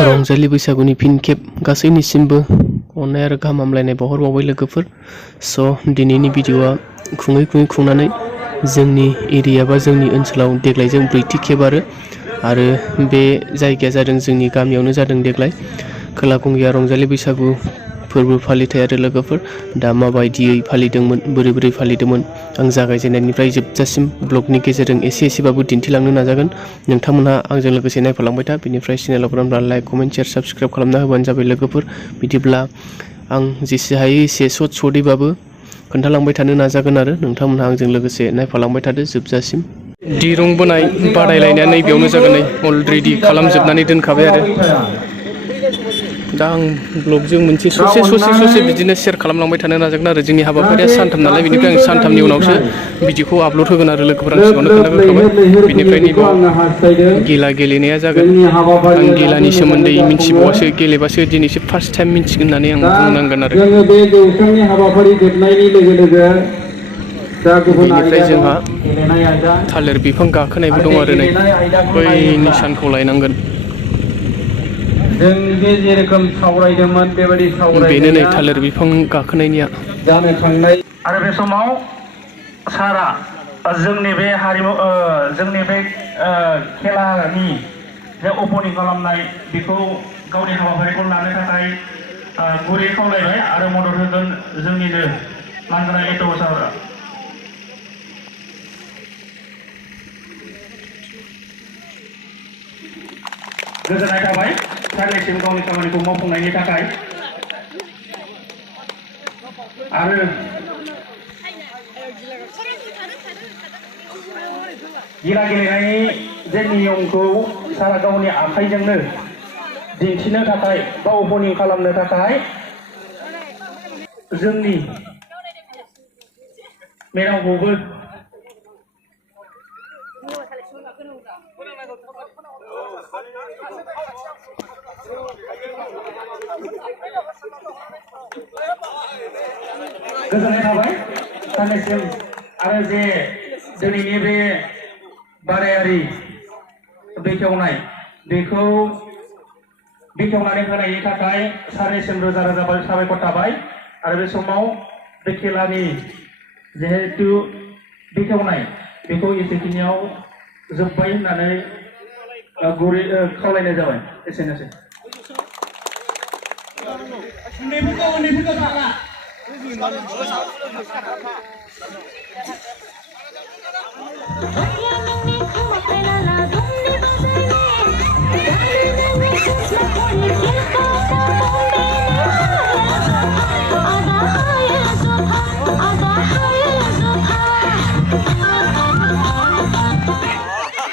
रंजालि बैसागुनि फिन खेब गासैनिसिमबो अननाय आरो गाहाम हामलायनाय बावहरबावबाय लोगोफोर। स' दिनैनि भिडिअ'आ खुङै खुंनानै जोंनि एरिया बा जोंनि ओनसोलाव देग्लायजों ब्रैथि खेब आरो बे जायगाया जादों जोंनि गामियावनो जादों देग्लाय खोला गंगिया रंजालि बैसागु फोरबो फालिथाय आरो लोगोफोर दा माबायदियै फालिदोंमोन बोरै फालिदोंमोन आं जागायजेननायनिफ्राय जोबजासिम ब्लगनि गेजेरजों एसेबाबो दिन्थिलांनो नाजागोन। नोंथांमोनहा आंजों लोगोसे नायफालांबाय था। बेनिफ्राय चेनेलाव गोदानब्ला लाइक कमेन्ट शेयार साबस्क्राइब खालामना होबानो जाबाय लोगोफोर। बिदिब्ला आं जेसे हायो एसे सर्टैबाबो खोन्थालांबाय थानो नाजागोन आरो नोंथांमोनहा आंजों लोगोसे नायफालांबाय थादो जोबजासिम। दिरुं बोनाय बादायलायनाया नैबेयावनो जागोन। नै अलरेडि खालामजोबनानै दोनखाबाय आरो दा आं ब्लगजों मोनसे ससे बिदिनो शेयार खालामलांबाय थानो नाजागोन आरो जोंनि हाबाफारिया सानथाम नालाय बेनिफ्राय आं सानथामनि उनावसो भिडिअखौ आपल'ड होगोन आरो लोगोफोर आं सिगाङावनो खोन्थाग्रोखाबाय। बेनिफ्राय नैबाव गिला गेलेनाया जागोन। आं गिलानि सोमोन्दै मिथिबावासो गेलेबासो दिनैसो फार्स्ट टाइम मिथिगोन होननानै आं बुंनांगोन आरो जोङो बे जौस्रांनि हाबाफारि जोबनायनि लोगो बेनिफ्राय जोंहा थालिर बिफां गाखोनायबो दं आरो नै बै निसानखौ लायनांगोन। जों जे जेरोखोम सावरायदोंमोन बेबायदि बेनो नै सावरायनाया थालिर बिफां गाखोनायनिया जानो थांनाय आरो बे समाव सारा जोंनि बे हारिमु जोंनि बे खेलानि जे अपेनिं खालामनाय बेखौ गावनि हाबाफारिखौ लानो थाखाय गुरै खावलायबाय आरो मदद होगोन जोंनिनो मानगोनां एट'ब सारा। गोजोननाय थाबाय सारनिसिम गावनि खामानिखौ मावफुंनायनि थाखाय। आरो गिला गेलेनायनि जे नियमखौ सारा गावनि आखाइजोंनो दिन्थिनो थाखाय बा अपेनिं खालामनो थाखाय जोंनि मेडामखौबो गोजोननाय थाबाय सारनिसिम आरो जे दिनैनि बे बादायारि बेखेवनाय बेखौ बेखेवनानै होनायनि थाखाय सारनिसिम रोजा साबायखर थाबाय। आरो बे समाव बे खेलानि जिहेतु बेखेवनाय बेखौ एसेखिनियाव जोब्बाय होननानै गुरै खावलायनाय जाबाय। एसेनोसै।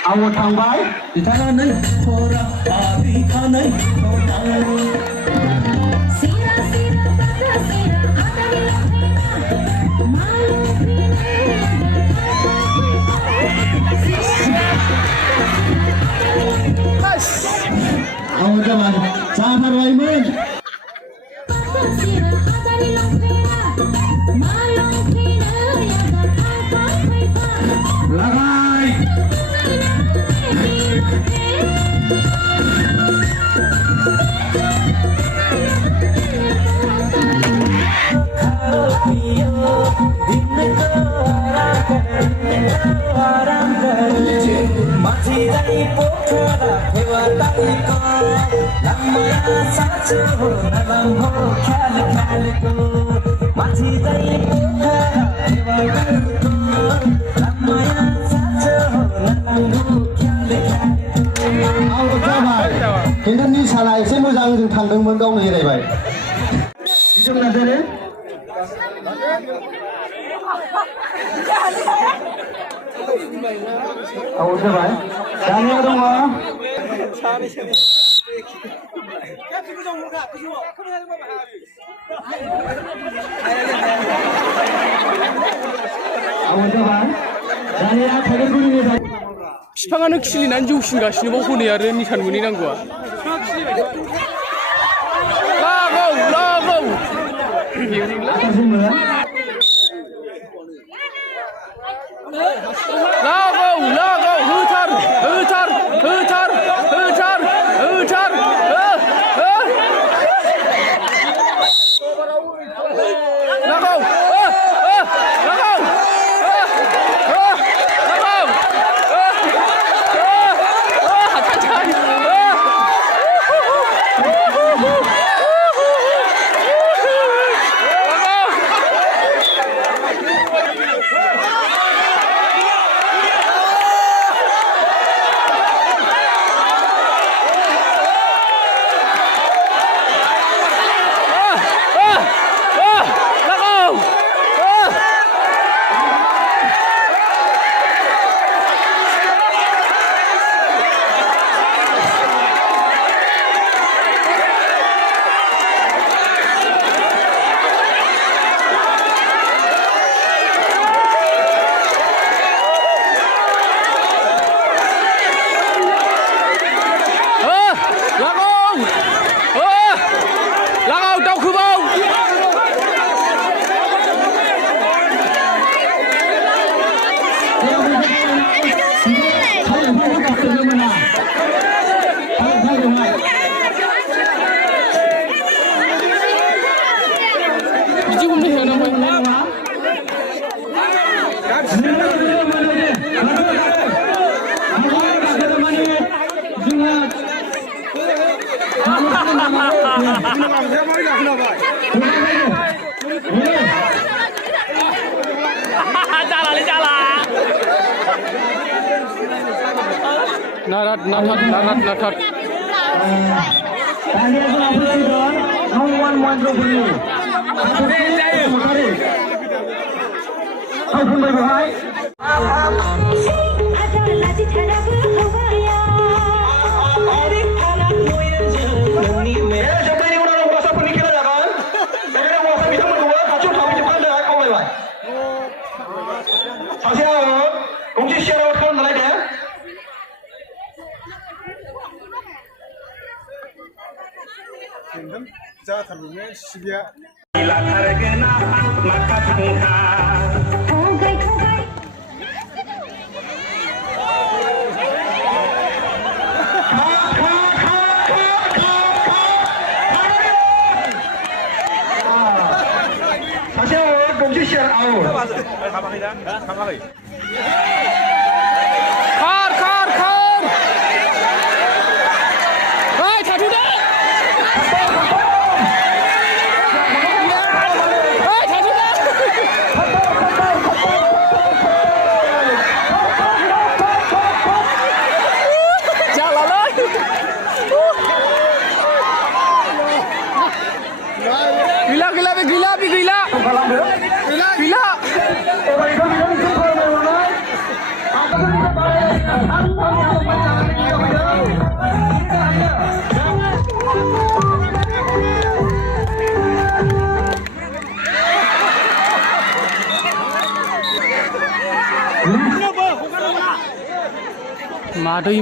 आङो थांबाय बिथाङा आङो जाबाय जाथारबायमोन। लागाय खिन्थु निसाना एसे मोजां जों थांदोंमोन गावनो एरायबाय। औ जाबाय दानिया दङ बिफाङानो खिलिनानै जौसिनगासिनो हनै आरो निसान मोनै नांगौआ। लागाव होथार Narat. जाथारगौमोन सिबिया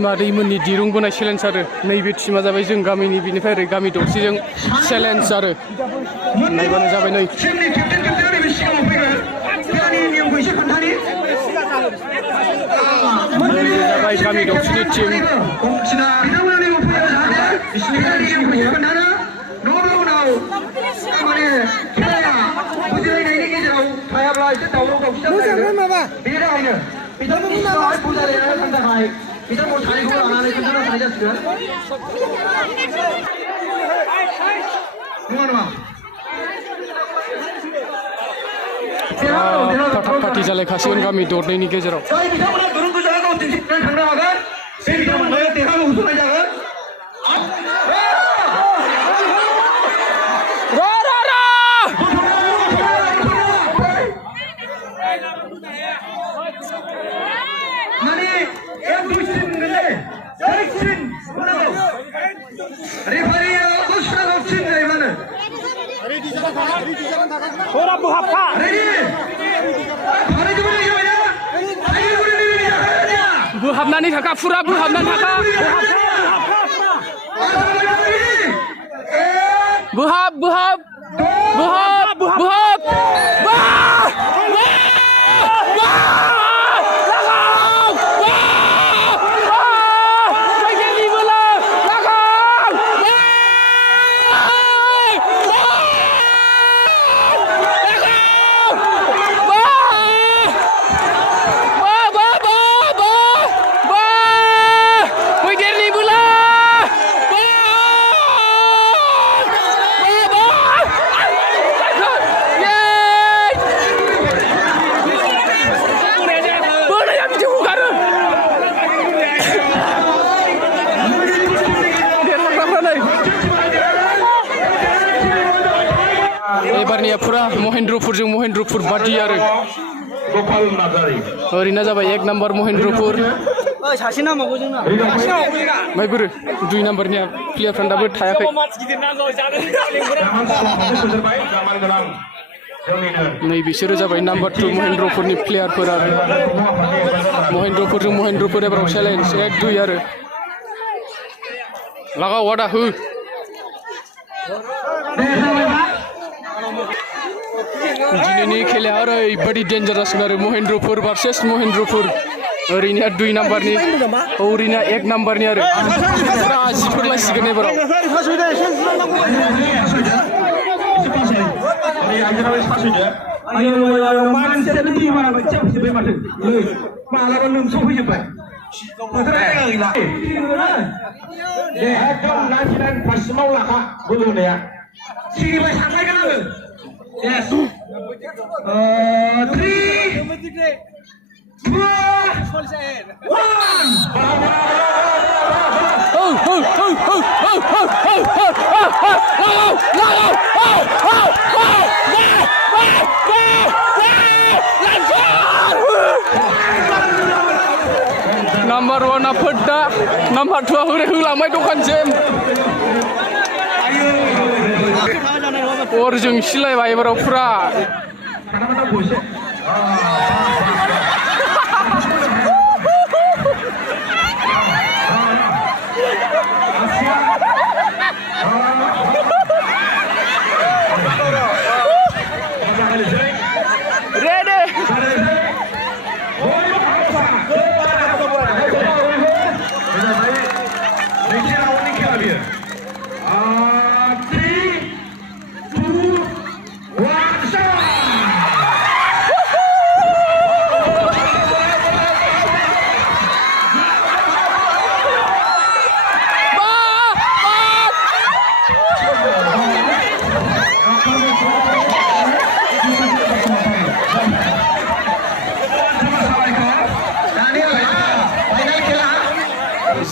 मादै मोननि दिरुं बोनाय चेलेन्ज आरो नैबे टीमा जाबाय जों गामिनि बिनिफ्राय ओरै गामि दरसेजों चेलेन्ज आरो नायबानो जाबाय नै जाबाय गामि दरसेनि टीम बिथांमोन सानैखौ लानानै खोन्थानो हानाय जासिगोन नङा फाटाफाटि जालायखासिगोन गामि दरनैनि गेजेराव जाय बिथांमोना दुरुं गोजा गाव दिन्थिनानै थांनो हागोन बे बिथांमोननो देरहानो होसोनाय जागोन बोहाबनानै थाखा फुरा बोहाबनानै थाखा बोहाब एबारनिया फुरा महेन्द्रपुर बादि आरो ओरैनो जाबाय 1 नाम्बार महेन्द्रपुर सासे नामावबो जोंना ओमफ्राय बोरो 2 नाम्बारनिया प्लेयारफ्रा दाबो थायाखै नै बिसोरो जाबाय नाम्बार 2 महेन्द्रपुरनि प्लेयारफोर आरो महेन्द्रपुर एबाराव चेलेन्ज 1-2 आरो लागाव आदा हो दिनैनि खेलाया ओरैबायदि डेन्जार जासिगोन आरो महेन्द्रपुर भार्सेस महेन्द्रपुर ओरैनो 2 नाम्बारनि ओरैनो 1 नाम्बारनि आरो फुरा जिफोरलायसिगोन एबाराव मालाबा लोमसावफैजोब्बाय एकदम 99% लाखा बोलुनाया सिरिबाय थांलायगोन आङो yes 3 Number 1 फोड्डा Number 2 होलांबाय दखानसिम अरजों सिलायबाय एबाराव फुरा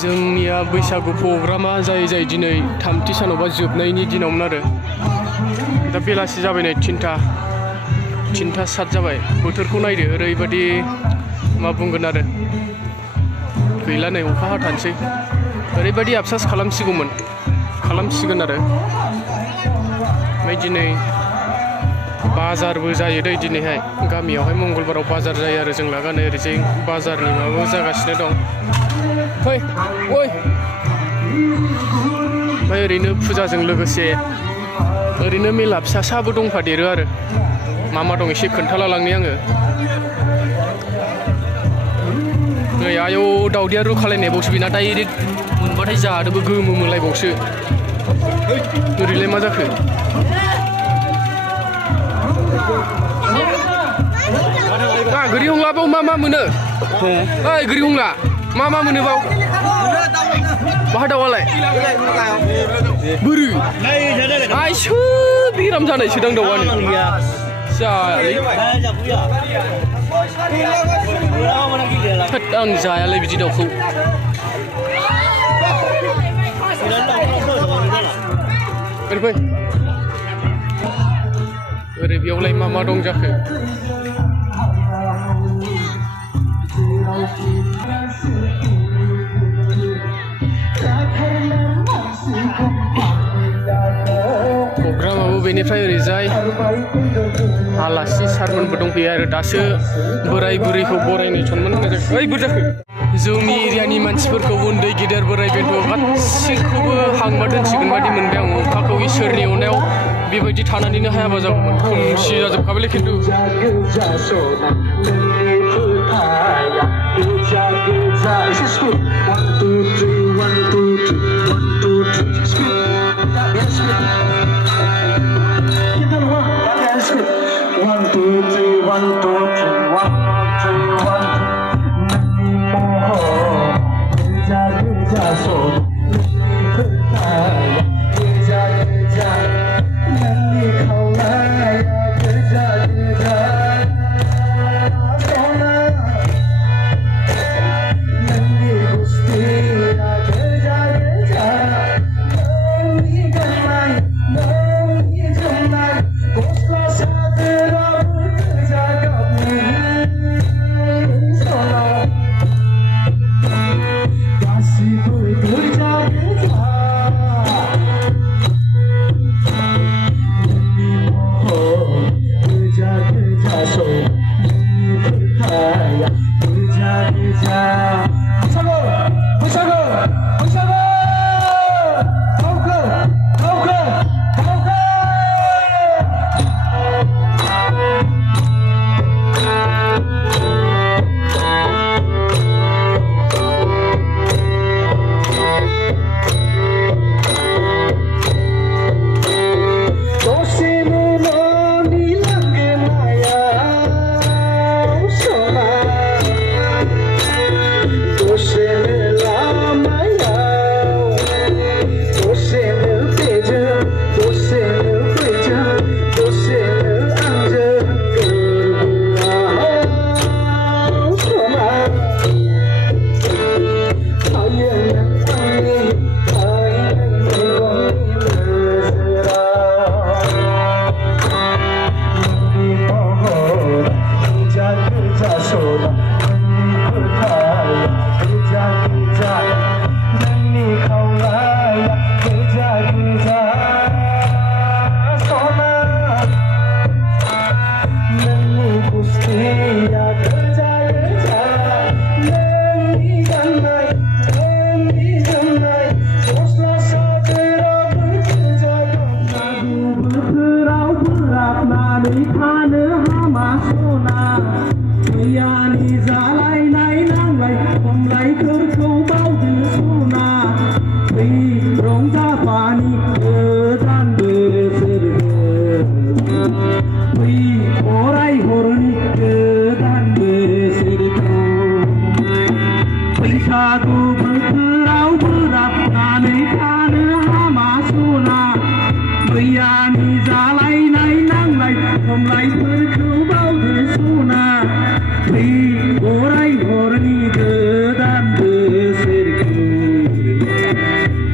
जोंनिया बैसागु प्रग्रामा जाय दिनै 3थि सानावबा जोबनायनि दिनावमोन आरो दा बेलासि जाबाय नै 3टा 7 जाबाय बोथोरखौ नायदो ओरैबायदि मा बुंगोन आरो गैला नै अखा हाथारसै ओरैबायदि आफसास खालामसिगोन आरो ओमफ्राय दिनै बाजारबो जायो दै दिनैहाय गामियावहाय मंगलबाराव बाजार जायो आरो जों लागानो ओरैजाय बाजारनि माबाबो जागासिनो दं फै ओइ ओमफ्राय ओरैनो फुजाजों लोगोसे ओरैनो मेला फिसासाबो दंफादेरो आरो मा दं एसे खोन्थाला लांनि आङो नै आयौ दावदैया रुखालायनायबावसो बेना डाइरेक्ट मोनबाथाय जादोबो गोमो मोनलायबावसो ओरैलाय मा जाखो गोरि हंला बाव मा मोनो ओइ गोरि हंला मा मोनो बाव बाहा दाउआलाय बोरो आइसो बेराम जानायसो दां दाउआनो जायालै आं जायालै बिदि दाउखौ ओरै फै ओरै बेयावलाय मा दं जाखो प्रग्रामाबो बेनिफ्राय ओरैजाय आलासि सारमोनबो दंफैयो आरो दासो बोराय बुरैखौ बरायनो सनमान होनाय जायो ओइ बोर जाखो जोंनि एरियानि मानसिफोरखौ उन्दै गेदेर बोराय बेन्थ' गासैखौबो हांमा दोनसिगोन बादि मोनबाय आं अखाखौ इसोरनि अननायाव बेबायदि थानानैनो हायाबा जागौमोन खोमसि जाजोबखाबायलै खिन्थु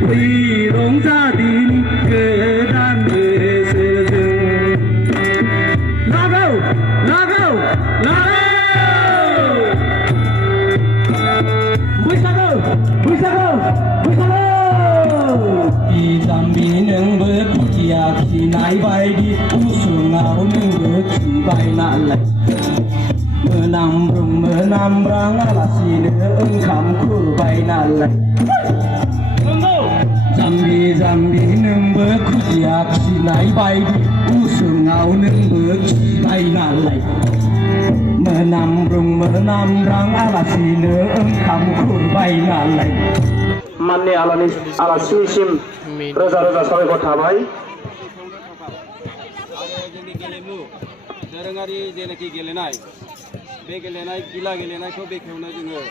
रंजादिन गोदान बोसोरजों लागाव लागाव लागाव बैसागो बैसागो बैसागो जाम्बि नोंबो खुदिया खिनाय बायदि उसुङाव नोंबो खिबाय नालाय मोनामब्रां आलासिनो ओंखाम खुरबाय नालाय जाम्बि जाम्बि नोंबो खुदिया खिनाय बायदि उसुङाव नोंबो खिबाय नालाय मोनामब्रां आलासिनो ओंखाम खुरबाय नालाय माननि आलासिनिसिम रोजा रोजा साबायखर थाबाय। जोंनि गेलेमु दोरोङारि जेनाखि गेलेनाय बे गेलेनाय गिला गेलेनायखौ बेखेवनो जोङो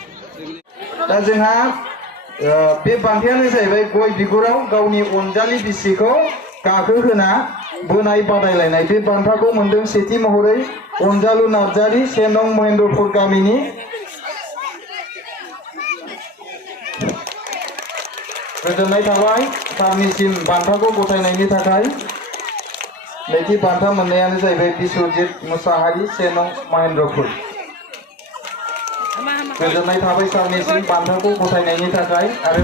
दा जोंहा बे बान्थायानो जाहैबाय गय बिगुराव गावनि अनजालि बिसिखौ गाखोहोना बोनाय बादायलायनाय। बे बान्थाखौ मोनदों सेथि महरै अनजालु नार्जारि 1 नं महेन्द्रपुर गामिनि। गोजोननाय थाबाय सारनिसिम बान्थाखौ गथायनायनि थाखाय। नैथि बान्था मोननायानो जाहैबाय बिश्वजित मुसाहारि 1 नं महेन्द्रपुर। गोजोननाय थाबाय सारनिसिम बान्थाखौ गथायनायनि थाखाय। आरो